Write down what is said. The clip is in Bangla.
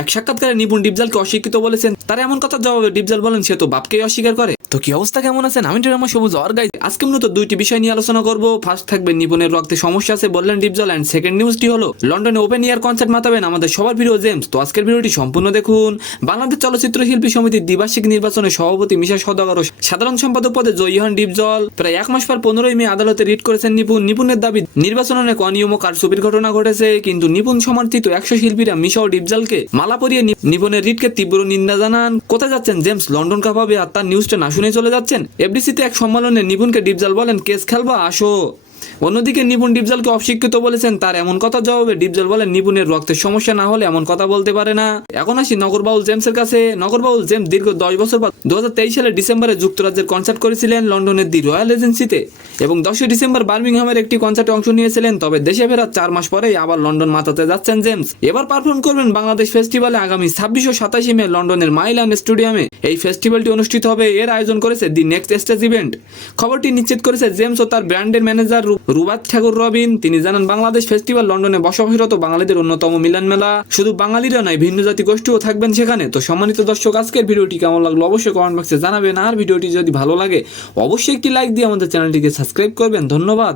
এক সাক্ষাৎকারে নিপুণ ডিপজলকে অস্বীকৃত বলেছেন। তার এমন কথার জবাবে ডিপজল বলেন সে তো বাপকেই অস্বীকার করে। তো কি অবস্থা, কেমন আছেন? আমি রহমান সবুজ আর গাইজ আজকে মূলত দুইটি বিষয় নিয়ে আলোচনা করব। ফার্স্ট থাকবে নিপুণের রক্তে সমস্যা আছে বললেন ডিপজল, এন্ড সেকেন্ড নিউজটি হলো লন্ডনে ওপেন এয়ার কনসার্ট মাতাবেন আমাদের সবার প্রিয় জেমস। তো আজকের ভিডিওটি সম্পূর্ণ দেখুন। বাংলাদেশ চলচ্চিত্র শিল্পী সমিতির দ্বিবার্ষিক নির্বাচনে সভাপতি মিশা সওদাগর ও সাধারণ সম্পাদক পদে জয়ী হন ডিপজল। প্রায় এক মাস পর 15ই মে আদালতে রিট করেছেন নিপুণের দাবি নির্বাচনে অনেক অনিয়ম ও কারচুপির ঘটনা ঘটেছে, কিন্তু নিপুণ সমর্থিত 100 শিল্পীরা মিশা ও ডিপজলকে মালা পরিয়ে নিপুণের রিটকে তীব্র নিন্দা জানান। কোথায় যাচ্ছেন জেমস? লন্ডন কাঁপাবে আর তার নিউজটা না শুনে চলে যাচ্ছেন। এফডিসিতে এক সম্মেলনে নিপুণকে ডিপজল বলেন কেস খেলবা আসো। অন্যদিকে নিপুণ ডিপজলকে অস্বীকৃত বলেছেন। তার এমন কথা জবাবে ডিপজল বলেন নিপুণের রক্তের সমস্যা না হলে এমন কথা বলতে পারে না। এখন আসি নগরবাউল জেমসের কাছে। নগরবাউল জেমস দীর্ঘ 10 বছর পর 2023 সালের ডিসেম্বরে যুক্তরাজ্যের কনসার্ট করেছিলেন লন্ডনের দি রয়্যাল এজেন্সিতে এবং 10 ডিসেম্বর বার্মিংহামের একটি কনসার্টে অংশ নিয়েছিলেন। তবে দেশে ফেরার 4 মাস পরেই আবার লন্ডন মাতাতে যাচ্ছেন জেমস। এবার পারফর্ম করবেন বাংলাদেশ ফেস্টিভ্যালে আগামী 26 ও 27 মে লন্ডনের মাইলান স্টেডিয়ামে। এই ফেস্টিভ্যালটি অনুষ্ঠিত হবে। এর আয়োজন করেছে দি নেক্সট স্টেজ ইভেন্ট। খবরটি নিশ্চিত করেছে জেমস ও তার ব্র্যান্ডের ম্যানেজার রুবাত ঠাকুর রবিন। তিনি জানান বাংলাদেশ ফেস্টিভ্যাল লন্ডনে বসবাসরত বাঙালিদের অন্যতম মিলন মেলা। শুধু বাঙালিরা নয়, ভিন্ন জাতি গোষ্ঠীও থাকবেন সেখানে। তো সম্মানিত দর্শক, আজকের ভিডিওটি কেমন লাগলো অবশ্যই কমেন্ট বক্সে জানাবেন। আর ভিডিওটি যদি ভালো লাগে অবশ্যই একটি লাইক দিয়ে আমাদের চ্যানেলটিকে সাবস্ক্রাইব করবেন। ধন্যবাদ।